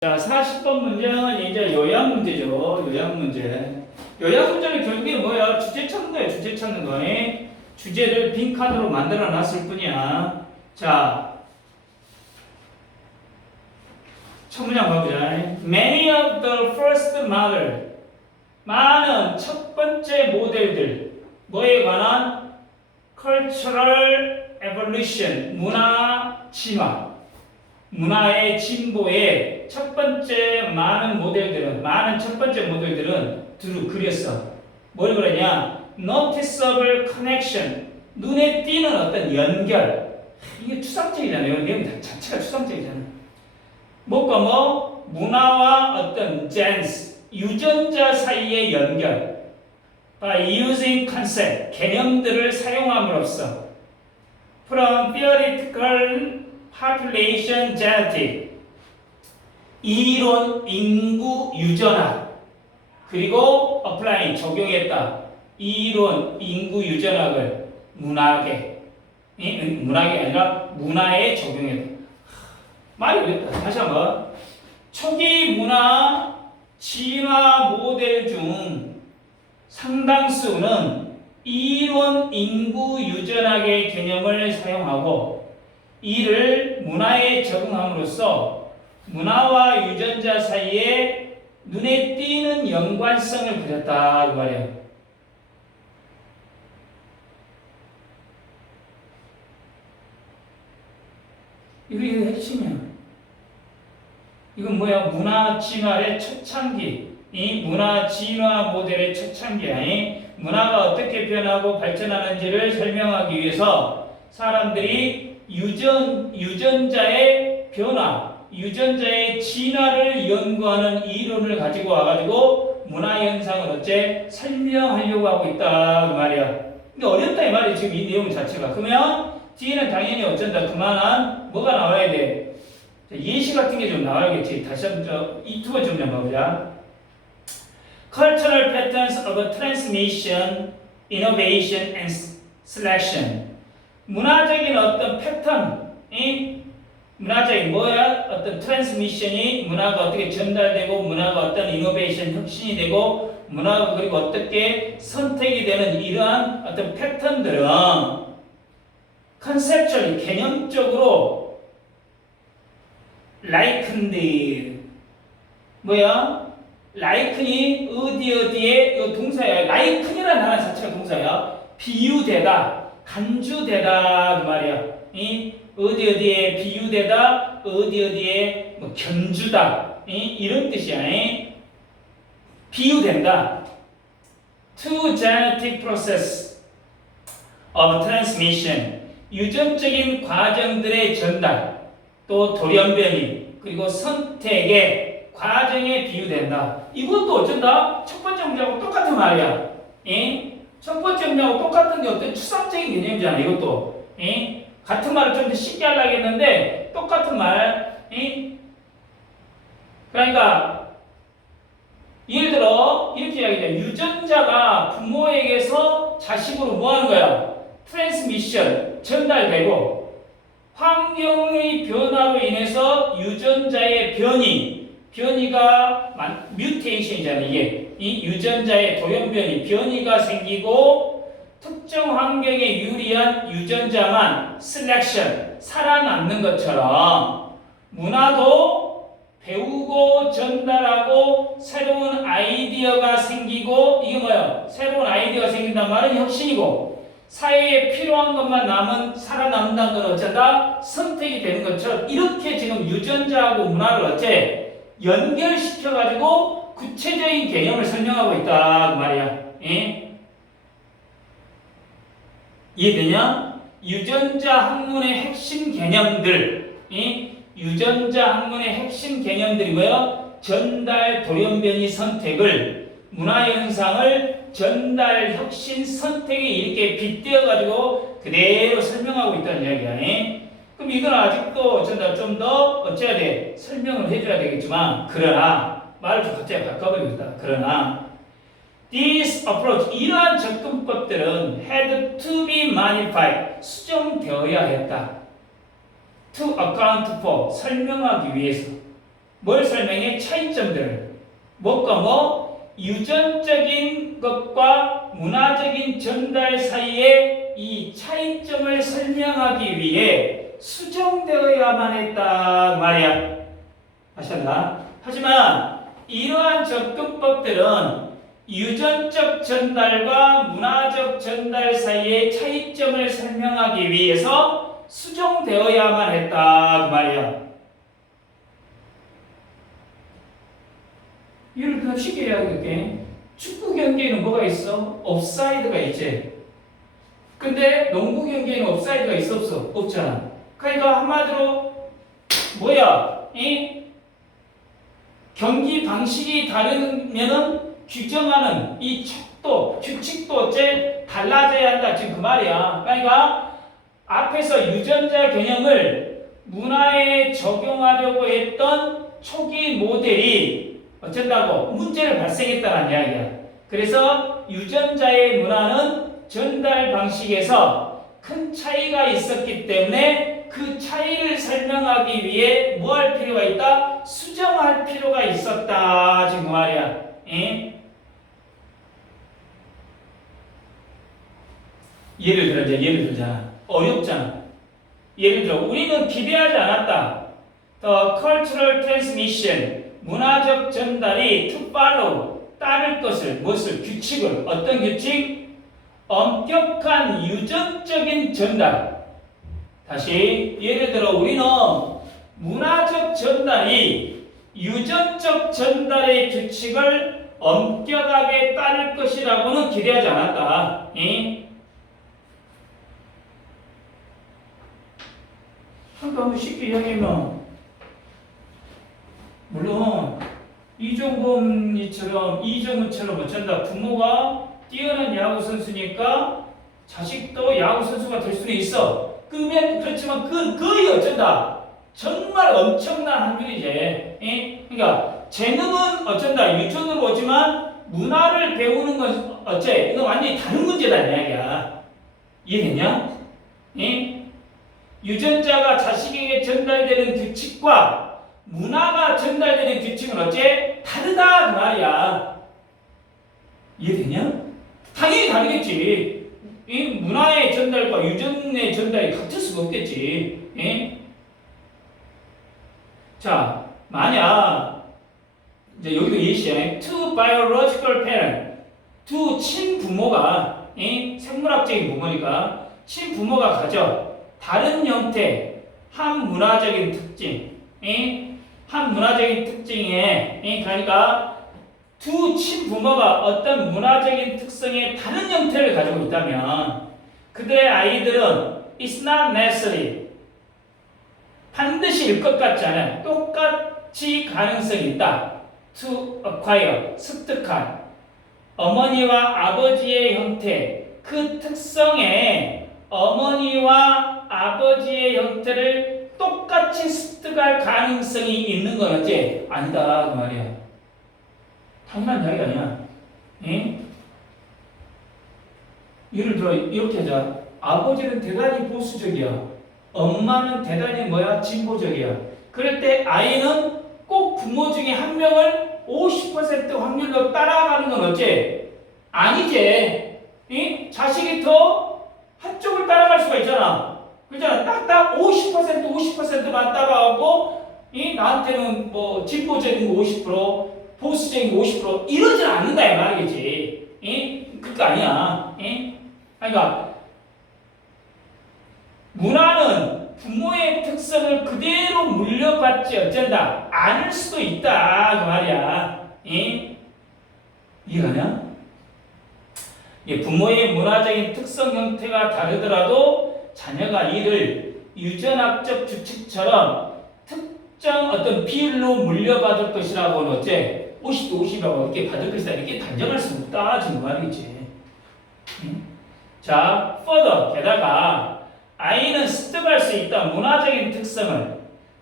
자, 40번 문제는 이제 요약 문제죠. 요약 문제. 요약 문제는 결국에 뭐야? 주제 찾는 거야. 주제 찾는 거. 주제를 빈 카드로 만들어 놨을 뿐이야. 자, 첫 문장 봐보자. Many of the first model. 많은 첫 번째 모델들. 뭐에 관한? Cultural evolution. 문화 진화. 문화의 진보에 첫 번째 많은 첫 번째 모델들은 두루 그렸어. 뭘 그러냐? Noticeable connection. 눈에 띄는 어떤 연결. 이게 추상적이잖아요. 내용 자체가 추상적이잖아. 뭐가 뭐? 문화와 어떤 gens, 유전자 사이의 연결. By using concept, 개념들을 사용함으로써 from theoretical population genetic, 이론 인구 유전학, 그리고 apply 적용했다. 이론 인구 유전학을 문학에, 문학이 아니라 문화에 적용했다. 말이 어렵다. 다시 한번. 초기 문화 진화 모델 중 상당수는 이론 인구 유전학의 개념을 사용하고 이를 문화에 적응함으로써 문화와 유전자 사이에 눈에 띄는 연관성을 그렸다 이 말이야. 이거 핵심이야. 이건 뭐야? 문화 진화의 초창기. 이 문화 진화 모델의 초창기야. 문화가 어떻게 변하고 발전하는지를 설명하기 위해서 사람들이 유전자의 변화, 유전자의 진화를 연구하는 이론을 가지고 와가지고 문화 현상을 어째 설명하려고 하고 있다 그 말이야. 근데 어렵다 이 말이야 지금 이 내용 자체가. 그러면 뒤에는 당연히 어쩐다 그만한 뭐가 나와야 돼. 예시 같은 게 좀 나와야겠지. 다시 한번 이 두 번째 문제 봐보자. Cultural patterns of transmission, innovation, and selection. 문화적인 어떤 패턴이 문화적인 뭐야? 어떤 트랜스미션이 문화가 어떻게 전달되고 문화가 어떤 이노베이션 혁신이 되고 문화가 그리고 어떻게 선택이 되는 이러한 어떤 패턴들은 컨셉츄얼리 개념적으로 likened 뭐야? like이 어디에 이 동사야. like이라는 단어 자체가 동사야. 비유되다, 간주되다 그 말이야. 어디에 비유되다, 어디에 뭐 견주다, 이런 뜻이야. 비유된다. To genetic process of transmission, 유전적인 과정들의 전달, 또 돌연변이, 그리고 선택의 과정에 비유된다. 이것도 어쩐다? 첫 번째 문제하고 똑같은 말이야. 첫 번째 문제하고 똑같은 게 어떤 추상적인 개념이잖아. 이것도. 같은 말을 좀 더 쉽게 하려고 했는데 똑같은 말. 그러니까 예를 들어 이렇게 이야기해. 유전자가 부모에게서 자식으로 뭐 하는 거야? 트랜스미션, 전달되고 환경의 변화로 인해서 유전자의 변이가 뮤테이션이잖아. 이게 이 유전자의 돌연변이가 생기고 특정 환경에 유리한 유전자만 셀렉션 살아남는 것처럼 문화도 배우고 전달하고 새로운 아이디어가 생기고 이게 뭐야? 새로운 아이디어가 생긴단 말은 혁신이고 사회에 필요한 것만 살아남는다는 건 어쩌다 선택이 되는 것처럼 이렇게 지금 유전자하고 문화를 어째 연결시켜가지고 구체적인 개념을 설명하고 있다 그 말이야. 이해되냐? 유전자 학문의 핵심 개념들, 유전자 학문의 핵심 개념들이 뭐야? 전달, 돌연변이, 선택을 문화 현상을 전달, 혁신, 선택에 이렇게 빗대어가지고 그대로 설명하고 있다는 이야기야. 그럼 이건 아직도 어쩐다 좀 더 어째야 돼? 설명을 해줘야 되겠지만 그러나 말을 좀 갑자기 바꿔버리고 있다. 그러나 This approach, 이러한 접근법들은 had to be modified, 수정되어야 했다. To account for, 설명하기 위해서. 뭘 설명해? 차이점들을. 뭐가 뭐? 유전적인 것과 문화적인 전달 사이에 이 차이점을 설명하기 위해 수정되어야만 했다 말이야. 다시 한다. 하지만 이러한 접근법들은 유전적 전달과 문화적 전달 사이의 차이점을 설명하기 위해서 수정되어야만 했다 그 말이야. 예를 들어 쉽게 이야기할게. 축구 경기에는 뭐가 있어? 옵사이드가 있지. 근데 농구 경기에는 옵사이드가 있어 없어? 없잖아. 그러니까 한마디로 뭐야? 이 경기 방식이 다르면은 규정하는 이 척도, 규칙도 어째 달라져야 한다. 지금 그 말이야. 그러니까 앞에서 유전자 개념을 문화에 적용하려고 했던 초기 모델이 어쩐다고? 문제를 발생했다는 이야기야. 그래서 유전자의 문화는 전달 방식에서 큰 차이가 있었기 때문에 그 차이를 설명하기 위해 뭐 할 필요가 있다? 수정할 필요가 있었다. 지금 그 말이야. 예? 예를 들자. 어렵잖아. 예를 들어, 우리는 기대하지 않았다. The cultural transmission, 문화적 전달이 to follow, 따를 것을, 무엇을, 규칙을, 어떤 규칙? 엄격한 유전적인 전달. 다시, 예를 들어, 우리는 문화적 전달이 유전적 전달의 규칙을 엄격하게 따를 것이라고는 기대하지 않았다. 한번 쉽게 이야기하면 물론 이종범이처럼 이정은처럼 어쩐다 부모가 뛰어난 야구 선수니까 자식도 야구 선수가 될 수는 있어. 그렇지만 거의 어쩐다 정말 엄청난 확률이지. 그러니까 재능은 어쩐다 유전으로 오지만 문화를 배우는 건 어째 이거 완전히 다른 문제다 이야기야. 이해됐냐? 유전자가 자식에게 전달되는 규칙과 문화가 전달되는 규칙은 어째 다르다 그 말이야. 이해되냐? 당연히 다르겠지. 이 문화의 전달과 유전의 전달이 같을 수가 없겠지. 자, 만약 이제 여기도 예시야. Two biological parents, 두 친부모가 생물학적인 부모니까 친부모가 가져 다른 형태, 한 문화적인 특징, 한 문화적인 특징에, 그러니까 두 친부모가 어떤 문화적인 특성의 다른 형태를 가지고 있다면 그들의 아이들은 it's not necessary, 반드시 일 것 같지 않아요. 똑같이 가능성이 있다. to acquire, 습득한 어머니와 아버지의 형태, 그 특성에 어머니와 아버지의 형태를 똑같이 습득할 가능성이 있는 건 어째? 아니다 그 말이야. 당연한 이야기 아니야. 예를 들어 이렇게 하자. 아버지는 대단히 보수적이야. 엄마는 대단히 뭐야? 진보적이야. 그럴 때 아이는 꼭 부모 중에 한 명을 50% 확률로 따라가는 건 어째? 아니지. 자식이 더 한쪽을 따라갈 수가 있잖아. 그렇잖아. 딱딱 50%만 따라가고 나한테는 뭐 진보적인 거 50%, 보수적인 거 50% 이러진 않는다 이 말이겠지. 그거 아니야. 그러니까 문화는 부모의 특성을 그대로 물려받지 어쩐다 않을 수도 있다 그 말이야. 이해가냐? 부모의 문화적인 특성 형태가 다르더라도 자녀가 이를 유전학적 규칙처럼 특정 어떤 비율로 물려받을 것이라고는 어째 50도 50이라고 이렇게 받을 것이다 이렇게 단정할 수 없다 지금 말이지. 자, further 게다가 아이는 습득할 수 있다 문화적인 특성을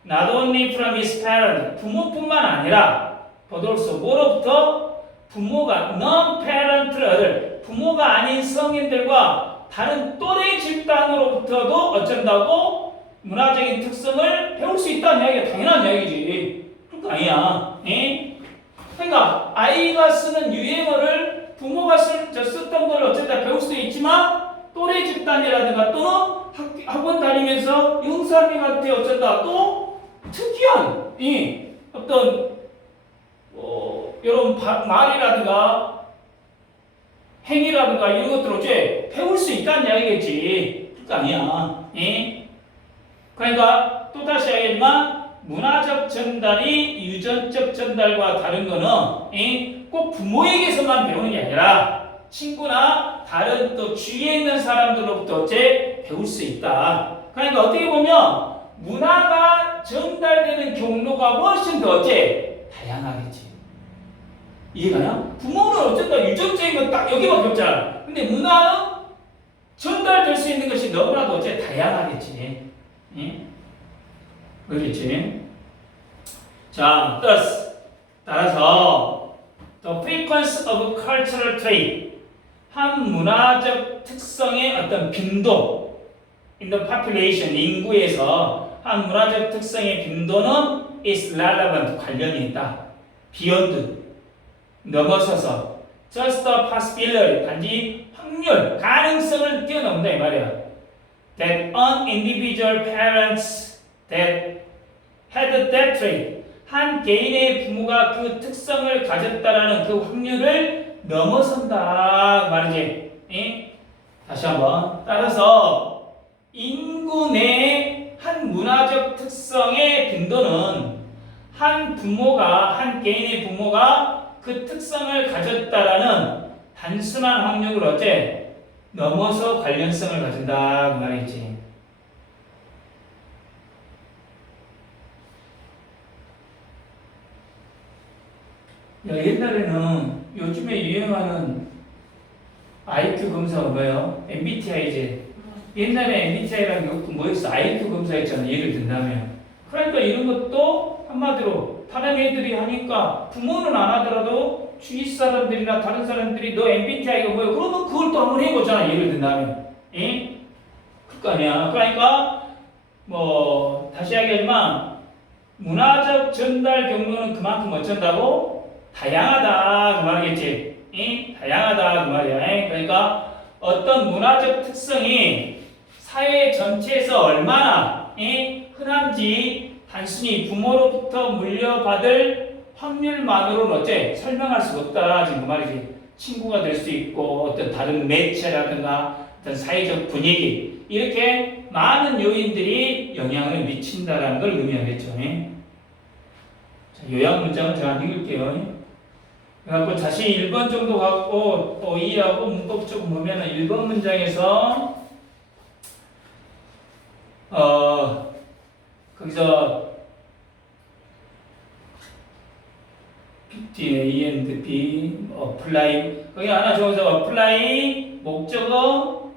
not only from his parent 부모뿐만 아니라 but also 뭐로부터 부모가 non-parental 부모가 아닌 성인들과 다른 또래 집단으로부터도 어쩐다고 문화적인 특성을 배울 수 있다는 이야기가 당연한 이야기지. 아니야. 예? 그러니까 아이가 쓰는 유행어를 부모가 썼던 걸 어쩌다 배울 수도 있지만 또래 집단이라든가 또는 학원 다니면서 영상님한테 어쩌다 또 특이한 어떤 이런 말이라든가 행위라든가 이런 것들을 어째 배울 수 있다는 이야기겠지. 그거 아니야. 예? 그러니까 또 다시 하겠지만 문화적 전달이 유전적 전달과 다른 거는 꼭 부모에게서만 배우는 게 아니라 친구나 다른 또 주위에 있는 사람들로부터 어째 배울 수 있다. 그러니까 어떻게 보면 문화가 전달되는 경로가 훨씬 더 어째 다양하겠지. 이해가요? 부모는 어쨌든 유전적인 건 딱 여기밖에 없잖아. 근데 문화는 전달될 수 있는 것이 너무나도 어째 다양하겠지. 응? 그렇겠지. 자, 따라서 the frequency of cultural trait, 한 문화적 특성의 어떤 빈도 in the population, 인구에서 한 문화적 특성의 빈도는 is relevant, 관련이 있다. beyond, 넘어서서 just a possibility, 단지 확률, 가능성을 뛰어넘는다 이 말이야. That an individual parents that had that trait, 한 개인의 부모가 그 특성을 가졌다라는 그 확률을 넘어선다 말이지. 예? 다시 한번. 따라서 인구 내 한 문화적 특성의 빈도는 한 개인의 부모가 그 특성을 가졌다라는 단순한 확률을 어째 넘어서 관련성을 가진다 그 말이지. 옛날에는 요즘에 유행하는 IQ 검사가 뭐예요? MBTI지. 옛날에 MBTI라는 게 뭐였어? IQ 검사였잖아. 예를 든다면. 그러니까 이런 것도 한마디로 다른 애들이 하니까 부모는 안 하더라도 주위 사람들이나 다른 사람들이 너 MBTI가 뭐야? 그러면 그걸 또 한번 해보잖아. 예를 든다면. 예? 그거 아니야. 그러니까 뭐 다시 이야기하지만 문화적 전달 경로는 그만큼 어쩐다고? 다양하다 그 말이겠지. 예? 다양하다 그 말이야. 예? 그러니까 어떤 문화적 특성이 사회 전체에서 얼마나 흔한지 단순히 부모로부터 물려받을 확률만으로는 어째 설명할 수가 없다 지금 그 말이지. 친구가 될 수 있고 어떤 다른 매체라든가 어떤 사회적 분위기 이렇게 많은 요인들이 영향을 미친다라는 걸 의미하겠죠. 자, 요약 문장을 제가 읽을게요. 그래갖고 다시 1번 정도 갖고 또 이해하고 문법 쪽 보면은 1번 문장에서 거기서 뒤에 A and B, apply 거기 하나 적어서 apply 목적어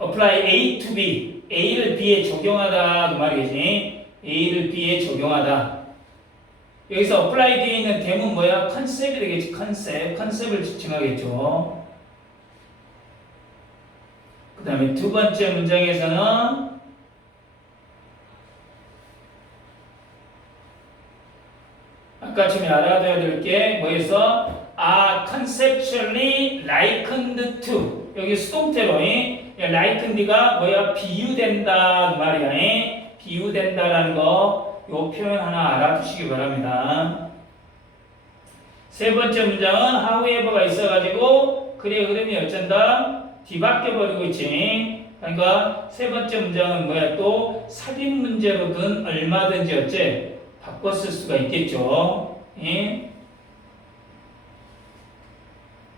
apply A to B, A를 B에 적용하다 그 말이지. A를 B에 적용하다. 여기서 apply 뒤에 있는 대문 뭐야? 컨셉이 되겠지. 컨셉을 지칭하겠죠. 그 다음에 두 번째 문장에서는 아까 처음에 알아둬야 될 게 뭐였어? conceptually likened to. 여기 수동태로 likened가 뭐야? 비유된다 그 말이야. 비유된다라는 거 요 표현 하나 알아두시기 바랍니다. 세 번째 문장은 however가 있어가지고 글의 흐름이 어쩐다? 뒤바뀌어 버리고 있지. 그러니까 세 번째 문장은 뭐야? 또 삽입 문제로든 얼마든지 어째 바꿔 쓸 수가 있겠죠. 예?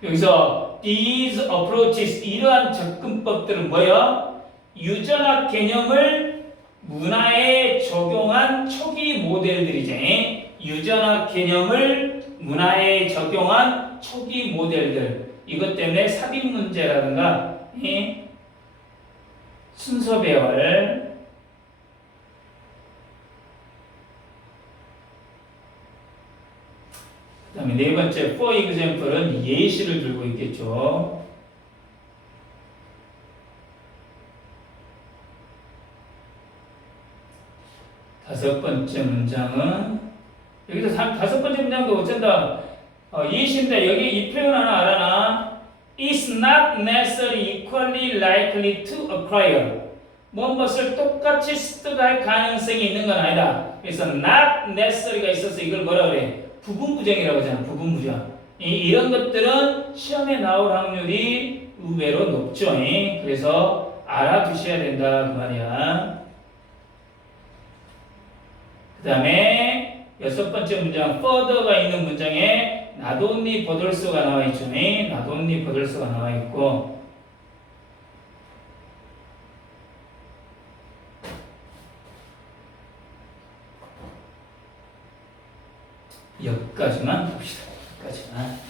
여기서 these approaches 이러한 접근법들은 뭐야? 유전학 개념을 문화에 적용한 초기 모델들이지. 유전학 개념을 문화에 적용한 초기 모델들. 이것 때문에 삽입 문제라든가 순서 배열 그 다음에 네 번째 for example은 예시를 들고 있겠죠. 다섯 번째 문장은 여기서 다섯 번째 문장도 어쩐다. 이해심다. 여기 이 표현 하나 알아나? is not necessarily equally likely to acquire. 무엇을 똑같이 습득할 가능성이 있는 건 아니다. 그래서 not necessary가 있어서 이걸 뭐라 그래? 부분부정이라고 하잖아. 부분부정. 이런 것들은 시험에 나올 확률이 의외로 높죠. 그래서 알아두셔야 된다 그 말이야. 그 다음에 여섯 번째 문장 further가 있는 문장에 not only but also가 나와 있죠. not only but also가 나와 있고 여기까지만 봅시다. 여기까지만.